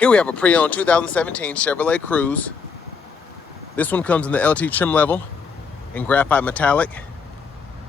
Here we have a pre-owned 2017 Chevrolet Cruze. This one comes in the LT trim level in graphite metallic.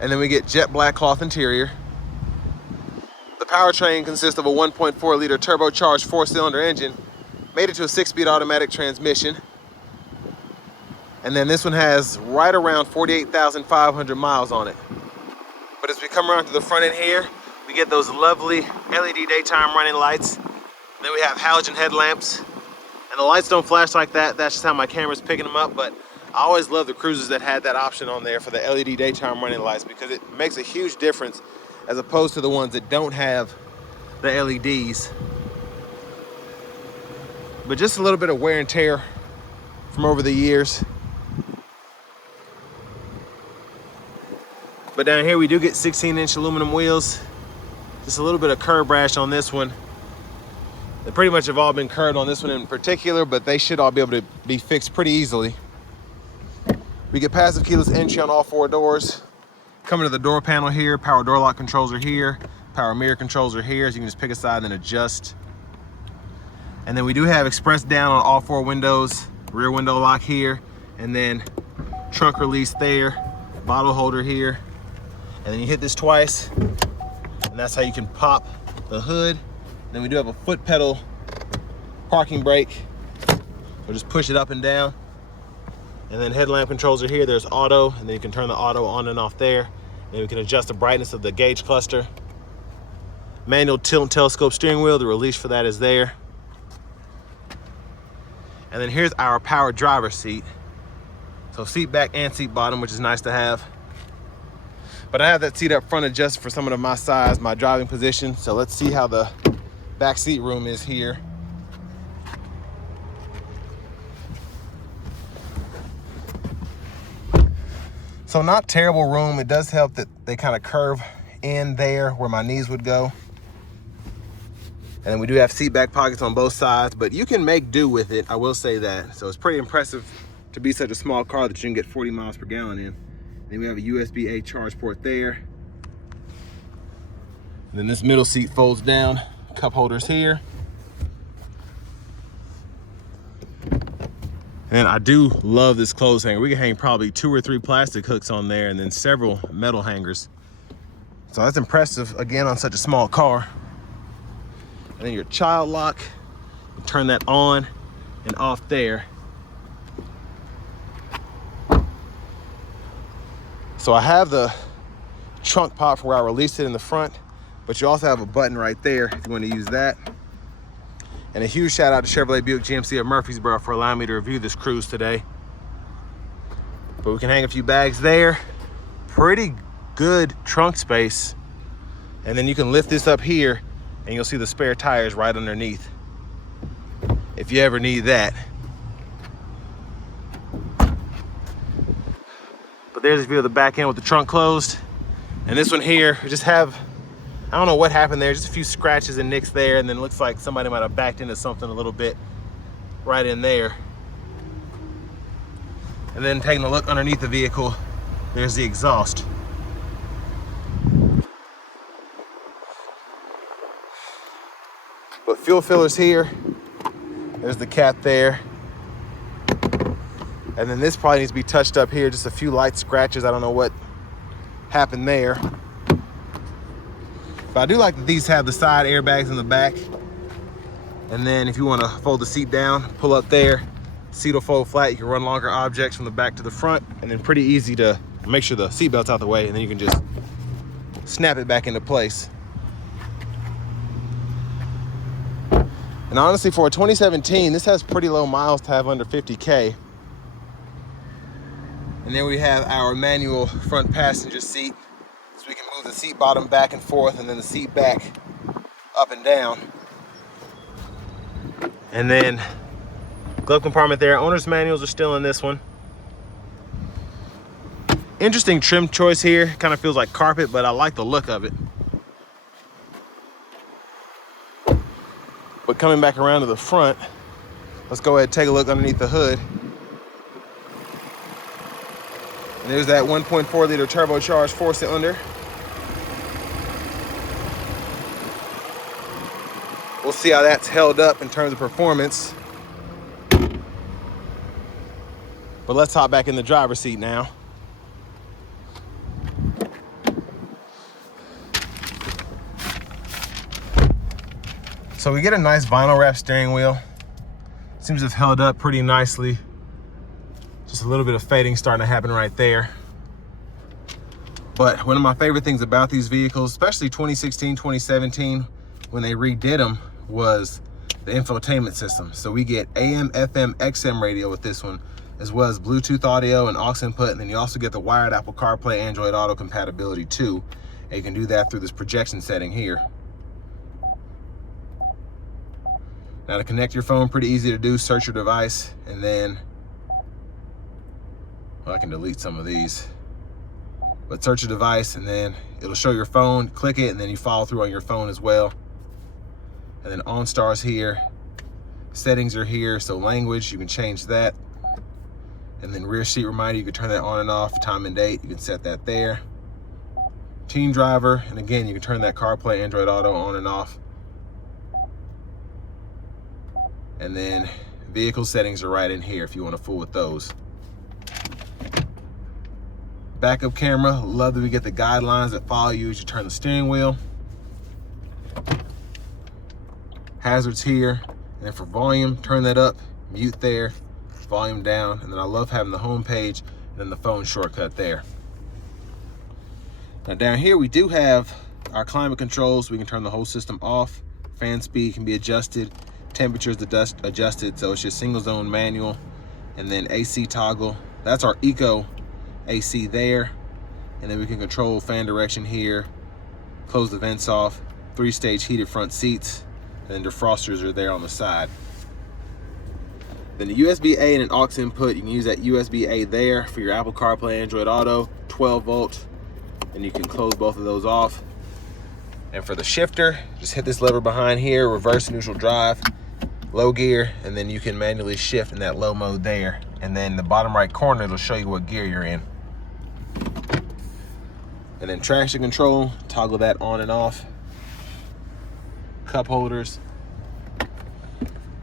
And then we get jet black cloth interior. The powertrain consists of a 1.4 liter turbocharged 4-cylinder engine, made it to a 6-speed automatic transmission. And then this one has right around 48,500 miles on it. But as we come around to the front end here, we get those lovely LED daytime running lights. Then we have halogen headlamps. And the lights don't flash like that. That's just how my camera's picking them up. But I always love the Cruzes that had that option on there for the LED daytime running lights, because it makes a huge difference as opposed to the ones that don't have the LEDs. But just a little bit of wear and tear from over the years. But down here we do get 16-inch aluminum wheels. Just a little bit of curb rash on this one. They pretty much have all been curved on this one in particular, but they should all be able to be fixed pretty easily. We get passive keyless entry on all 4 doors. Coming to the door panel here, power door lock controls are here, power mirror controls are here, so you can just pick a side and adjust. And then we do have express down on all 4 windows, rear window lock here, and then trunk release there, bottle holder here. And then you hit this twice, and that's how you can pop the hood. Then we do have a foot pedal parking brake, so just push it up and down. And then headlamp controls are here. There's auto, and then you can turn the auto on and off there. Then we can adjust the brightness of the gauge cluster. Manual tilt and telescope steering wheel, the release for that is there. And then here's our power driver's seat. So seat back and seat bottom, which is nice to have. But I have that seat up front adjusted for someone of my size, my driving position. So let's see how the back seat room is here. So not terrible room. It does help that they kind of curve in there where my knees would go. And then we do have seat back pockets on both sides, but you can make do with it, I will say that. So it's pretty impressive to be such a small car that you can get 40 miles per gallon in. Then we have a USB-A charge port there. And then this middle seat folds down, cup holders here. And I do love this clothes hanger. We can hang probably 2 or 3 plastic hooks on there and then several metal hangers. So that's impressive, again, on such a small car. And then your child lock, you turn that on and off there. So I have the trunk pop for where I released it in the front, but you also have a button right there if you want to use that. And a huge shout out to Chevrolet Buick GMC of Murfreesboro for allowing me to review this Cruze today. But we can hang a few bags there. Pretty good trunk space. And then you can lift this up here and you'll see the spare tires right underneath, if you ever need that. But there's a view of the back end with the trunk closed. And this one here, we just have, I don't know what happened there, just a few scratches and nicks there, and then it looks like somebody might have backed into something a little bit right in there. And then taking a look underneath the vehicle, there's the exhaust. But fuel fillers here, there's the cap there. And then this probably needs to be touched up here, just a few light scratches. I don't know what happened there. But I do like that these have the side airbags in the back. And then if you want to fold the seat down, pull up there, seat will fold flat. You can run longer objects from the back to the front, and then pretty easy to make sure the seat belt's out the way, and then you can just snap it back into place. And honestly, for a 2017, this has pretty low miles to have under 50K. And then we have our manual front passenger seat. So we can move the seat bottom back and forth, and then the seat back up and down. And then glove compartment there. Owner's manuals are still in this one. Interesting trim choice here. Kind of feels like carpet, but I like the look of it. But coming back around to the front, let's go ahead and take a look underneath the hood. And there's that 1.4 liter turbocharged 4-cylinder. We'll see how that's held up in terms of performance. But let's hop back in the driver's seat now. So we get a nice vinyl wrap steering wheel. Seems to have held up pretty nicely. Just a little bit of fading starting to happen right there. But one of my favorite things about these vehicles, especially 2016, 2017, when they redid them, was the infotainment system. So we get AM, FM, XM radio with this one, as well as Bluetooth audio and aux input. And then you also get the wired Apple CarPlay, Android Auto compatibility too. And you can do that through this projection setting here. Now to connect your phone, pretty easy to do. Search your device, and then, well, I can delete some of these. But search your device, and then it'll show your phone. Click it, and then you follow through on your phone as well. And then OnStar's here. Settings are here, so language, you can change that. And then rear seat reminder, you can turn that on and off. Time and date, you can set that there. Team driver, and again, you can turn that CarPlay, Android Auto on and off. And then vehicle settings are right in here if you want to fool with those. Backup camera, love that we get the guidelines that follow you as you turn the steering wheel. Hazards here, and then for volume, turn that up, mute there, volume down, and then I love having the home page and then the phone shortcut there. Now down here we do have our climate controls. We can turn the whole system off. Fan speed can be adjusted. Temperatures adjusted, so it's just single zone manual. And then AC toggle, that's our eco AC there. And then we can control fan direction here, close the vents off, 3-stage heated front seats, and then defrosters are there on the side. Then the USB-A and an aux input, you can use that USB-A there for your Apple CarPlay, Android Auto, 12 volt, and you can close both of those off. And for the shifter, just hit this lever behind here, reverse neutral drive, low gear, and then you can manually shift in that low mode there. And then the bottom right corner, it'll show you what gear you're in. And then traction control, toggle that on and off. Cup holders,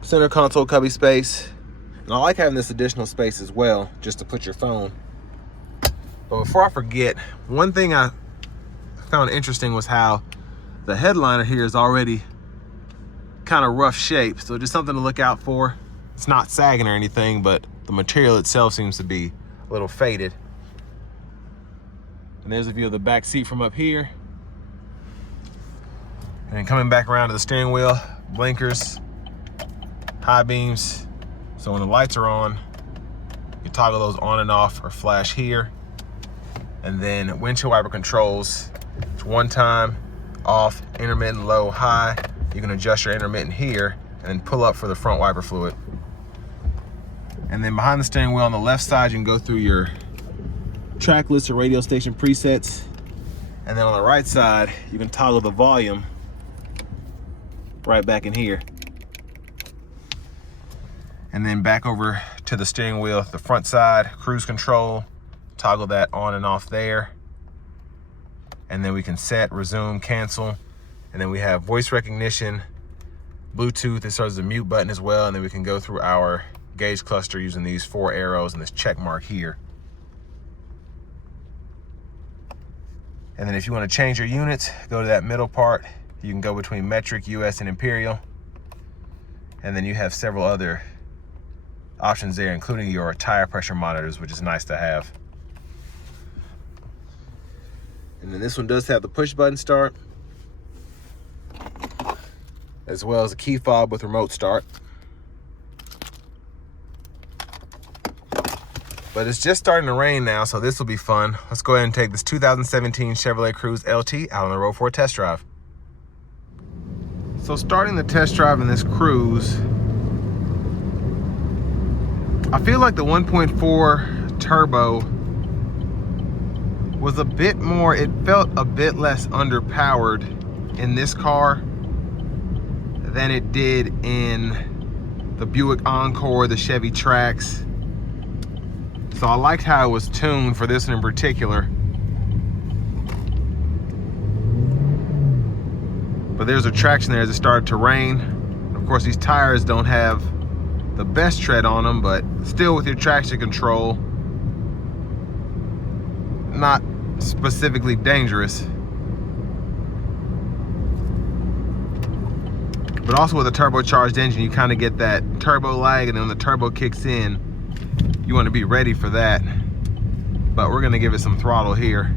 center console cubby space. And I like having this additional space as well, just to put your phone. But before I forget, one thing I found interesting was how the headliner here is already kind of rough shape, so just something to look out for. It's not sagging or anything, but the material itself seems to be a little faded. And there's a view of the back seat from up here. And then coming back around to the steering wheel, blinkers, high beams. So when the lights are on, you toggle those on and off or flash here. And then windshield wiper controls, it's one time, off, intermittent, low, high. You can adjust your intermittent here and then pull up for the front wiper fluid. And then behind the steering wheel on the left side, you can go through your track list or radio station presets. And then on the right side, you can toggle the volume right back in here. And then back over to the steering wheel, the front side, cruise control, toggle that on and off there. And then we can set, resume, cancel. And then we have voice recognition, Bluetooth, it serves as a mute button as well. And then we can go through our gauge cluster using these 4 arrows and this check mark here. And then if you want to change your units, go to that middle part. You can go between metric, US, and imperial. And then you have several other options there, including your tire pressure monitors, which is nice to have. And then this one does have the push button start, as well as a key fob with remote start. But it's just starting to rain now, so this will be fun. Let's go ahead and take this 2017 Chevrolet Cruze LT out on the road for a test drive. So starting the test drive in this Cruze, I feel like the 1.4 turbo was a bit more, it felt a bit less underpowered in this car than it did in the Buick Encore, the Chevy Trax. So I liked how it was tuned for this one in particular. But there's a traction there as it started to rain. Of course, these tires don't have the best tread on them, but still with your traction control, not specifically dangerous. But also with a turbocharged engine, you kind of get that turbo lag, and then when the turbo kicks in, you want to be ready for that. But we're going to give it some throttle here.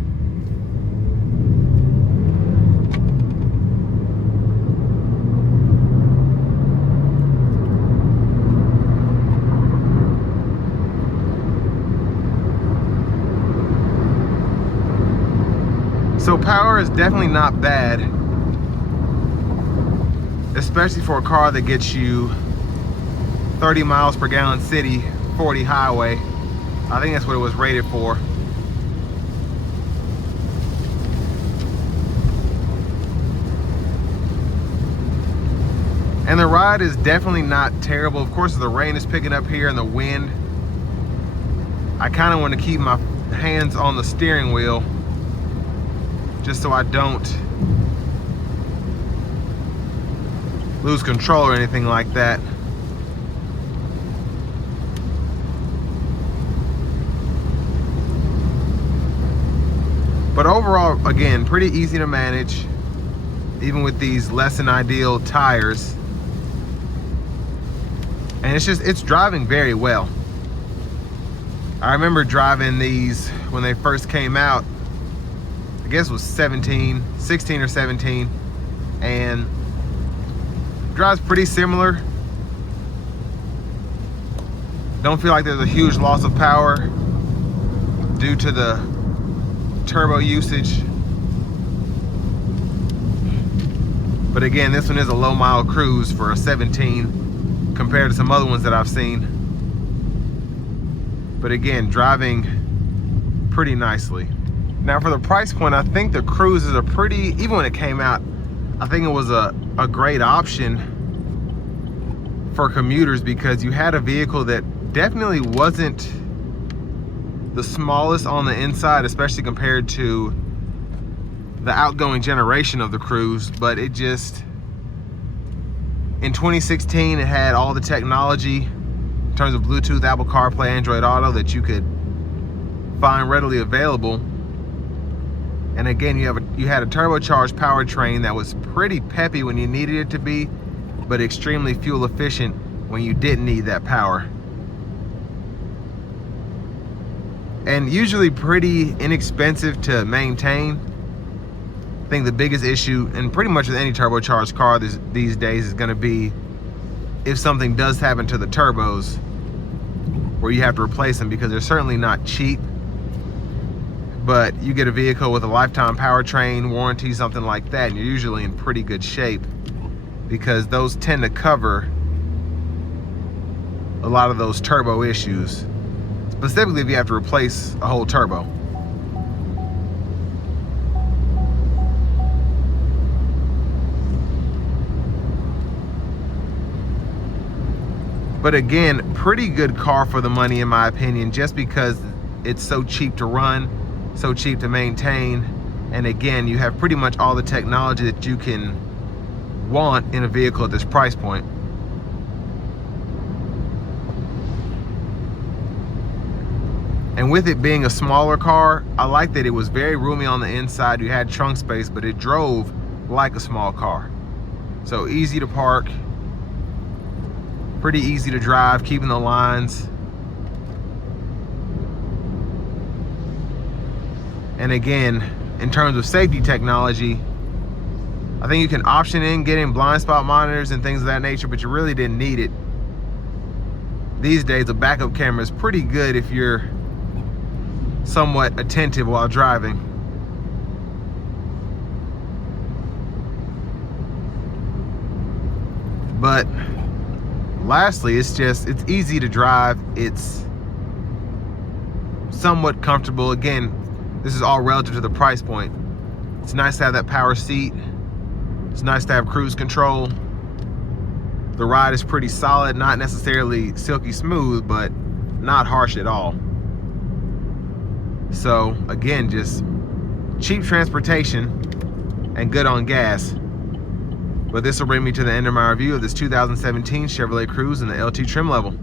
So power is definitely not bad, especially for a car that gets you 30 miles per gallon city, 40 highway. I think that's what it was rated for. And the ride is definitely not terrible. Of course, the rain is picking up here and the wind. I kind of want to keep my hands on the steering wheel just so I don't lose control or anything like that. But overall, again, pretty easy to manage, even with these less than ideal tires. And it's driving very well. I remember driving these when they first came out. I guess it was 16 or 17, and drives pretty similar. Don't feel like there's a huge loss of power due to the turbo usage. But again, this one is a low mile cruise for a 17 compared to some other ones that I've seen. But again, driving pretty nicely. Now for the price point, I think the Cruze is a pretty, even when it came out, I think it was a great option for commuters, because you had a vehicle that definitely wasn't the smallest on the inside, especially compared to the outgoing generation of the Cruze. But it just, in 2016, it had all the technology in terms of Bluetooth, Apple CarPlay, Android Auto that you could find readily available. And again, you had a turbocharged powertrain that was pretty peppy when you needed it to be, but extremely fuel efficient when you didn't need that power. And usually pretty inexpensive to maintain. I think the biggest issue, and pretty much with any turbocharged car these days, is going to be if something does happen to the turbos, where you have to replace them, because they're certainly not cheap. But you get a vehicle with a lifetime powertrain warranty, something like that, and you're usually in pretty good shape, because those tend to cover a lot of those turbo issues, specifically if you have to replace a whole turbo. But again, pretty good car for the money in my opinion, just because it's so cheap to run, so cheap to maintain, and again, you have pretty much all the technology that you can want in a vehicle at this price point. And with it being a smaller car, I like that it was very roomy on the inside. You had trunk space, but it drove like a small car. So easy to park, pretty easy to drive, keeping the lines. And again, in terms of safety technology, I think you can option in getting blind spot monitors and things of that nature, but you really didn't need it. These days, a backup camera is pretty good if you're somewhat attentive while driving. But lastly, it's easy to drive. It's somewhat comfortable. Again, this is all relative to the price point. It's nice to have that power seat. It's nice to have cruise control. The ride is pretty solid, not necessarily silky smooth, but not harsh at all. So again, just cheap transportation and good on gas. But this will bring me to the end of my review of this 2017 Chevrolet Cruze in the LT trim level.